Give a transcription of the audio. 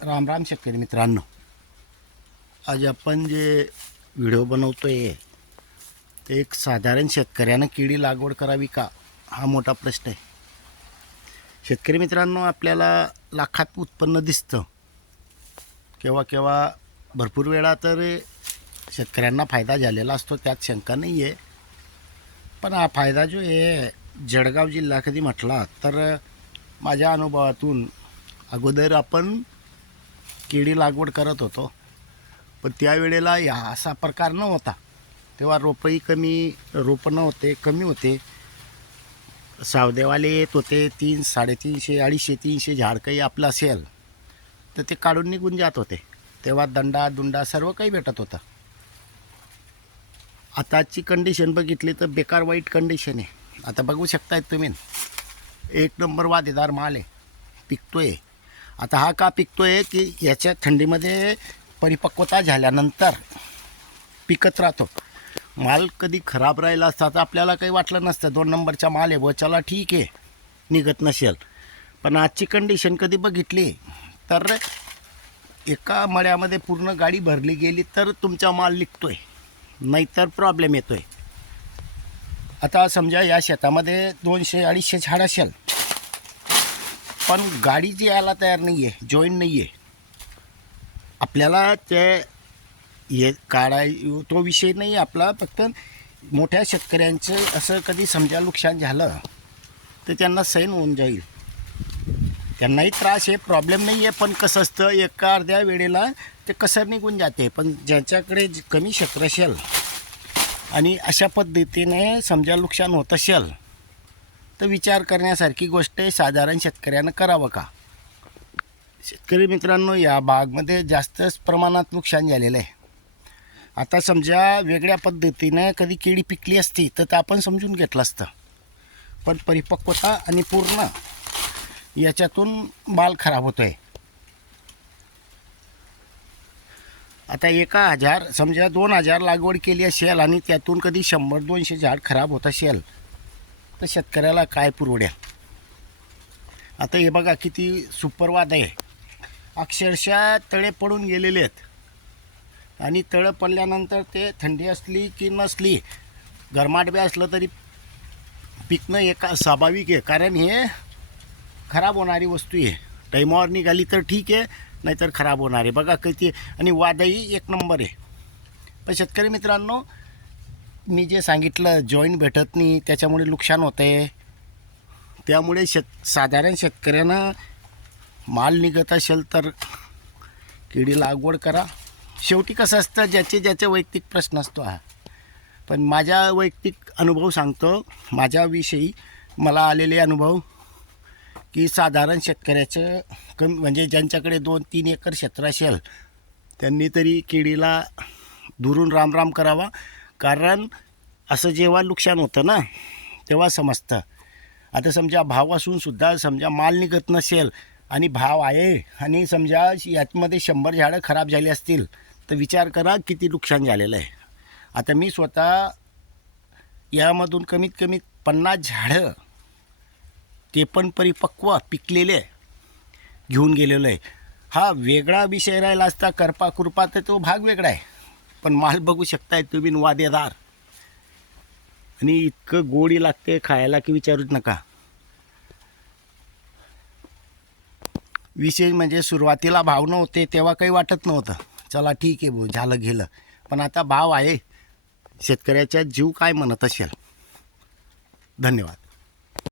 राम राम शेतकरी मित्रांनो, आज आपण जे व्हिडिओ बनवतोय ते एक साधारण शेतकऱ्यानं केळी लागवड करावी का हा मोठा प्रश्न आहे. शेतकरी मित्रांनो, आपल्याला लाखात उत्पन्न दिसतं, केव्हा केव्हा भरपूर वेळा तर शेतकऱ्यांना फायदा झालेला असतो, त्यात शंका नाही आहे. पण हा फायदा जो आहे जळगाव जिल्हा कधी म्हटला तर माझ्या अनुभवातून अगोदर आपण केळी लागवड करत होतो, पण त्यावेळेला या असा प्रकार नव्हता. तेव्हा रोपंही रोपं नव्हते, कमी होते. सावदेवाले येत होते, 300, 350, 300 झाड काही आपलं असेल तर ते काढून निघून जात होते. तेव्हा दुंडा सर्व काही भेटत होतं. आताची कंडिशन बघितली तर बेकार वाईट कंडिशन आहे. आता बघू शकताय तुम्ही, एक नंबर वादेदार माल आहे, पिकतोय. आता हा का पिकतोय की याच्या थंडीमध्ये परिपक्वता झाल्यानंतर पिकत राहतो. माल कधी खराब राहिला असता तर आपल्याला काही वाटलं नसतं, 2 नंबरचा माल आहे व चला ठीक आहे, निघत नसेल. पण आजची कंडिशन कधी बघितली तर एका मळ्यामध्ये पूर्ण गाडी भरली गेली तर तुमचा माल निघतोय, नाहीतर प्रॉब्लेम येतोय. आता समजा या शेतामध्ये 200-250 झाड असेल, पण गाडी जी यायला तयार नाही आहे, जॉईन नाही आहे. आपल्याला ते हे तो विषय नाही आपला. फक्त मोठ्या शेतकऱ्यांचं असं कधी समजा नुकसान झालं तर त्यांना सहन होऊन जाईल, त्यांनाही त्रास आहे, प्रॉब्लेम नाही आहे. पण कसं असतं, एका अर्ध्या वेळेला ते कसर निघून जाते. पण ज्यांच्याकडे कमी क्षेत्र असेल आणि अशा पद्धतीने समजा नुकसान होत असेल तर विचार करण्यासारखी गोष्ट आहे. साधारण शेतकऱ्यानं करावं का? शेतकरी मित्रांनो, या भागमध्ये जास्तच प्रमाणात नुकसान झालेलं आहे. आता समजा वेगळ्या पद्धतीने कधी केळी पिकली असती तर आपण समजून घेतलं असतं, पण परिपक्वता आणि पूर्ण याच्यातून माल खराब होतो आहे. आता 1000 समजा 2000 लागवड केली असेल आणि त्यातून कधी 100-200 झाड खराब होत असेल तर शेतकऱ्याला काय पुरवडेल? आता हे बघा किती सुपरवाद आहे. अक्षरशः तळे पडून गेलेले आहेत आणि तळं पडल्यानंतर ते थंडी असली की नसली, गरमाट बी असलं तरी पिकणं एका स्वाभाविक आहे. कारण हे खराब होणारी वस्तू आहे. टाईमावर निघाली तर ठीक आहे, नाहीतर खराब होणार आहे. बघा किती, आणि वादही एक नंबर आहे. पण शेतकरी मित्रांनो, मी जे सांगितलं जॉईंट भेटत नाही, त्याच्यामुळे नुकसान होतं आहे. त्यामुळे साधारण शेतकऱ्यांना माल निघत असेल तर केळी लागवड करा. शेवटी कसं असतं, ज्याचे वैयक्तिक प्रश्न असतो हा. पण माझा वैयक्तिक अनुभव सांगतो, माझ्याविषयी मला आलेले अनुभव की साधारण शेतकऱ्याचं कमी म्हणजे ज्यांच्याकडे 2-3 एकर क्षेत्र असेल त्यांनी तरी केळीला दुरून राम करावा. कारण असं जेव्हा नुकसान होतं ना तेव्हा समजतं. आता समजा भाव असूनसुद्धा समजा माल निघत नसेल आणि भाव आहे आणि समजा यातमध्ये 100 झाडं खराब झाली असतील तर विचार करा किती नुकसान झालेलं आहे. आता मी स्वतः यामधून कमीत कमी 50 झाडं, ते पण परिपक्व पिकलेले, घेऊन गेलेलो आहे. हा वेगळा विषय राहिला असता, करपा तर तो भाग वेगळा आहे. पण माल बघू शकताय तुम्ही, वादेदार आणि इतकं गोडी लागते खायला की विचारूच नका. विशेष म्हणजे सुरुवातीला भाव नव्हते तेव्हा काही वाटत नव्हतं, चला ठीक आहे भाऊ, झालं गेलं. पण आता भाव आहे, शेतकऱ्याचा जीव काय म्हणत असेल. धन्यवाद.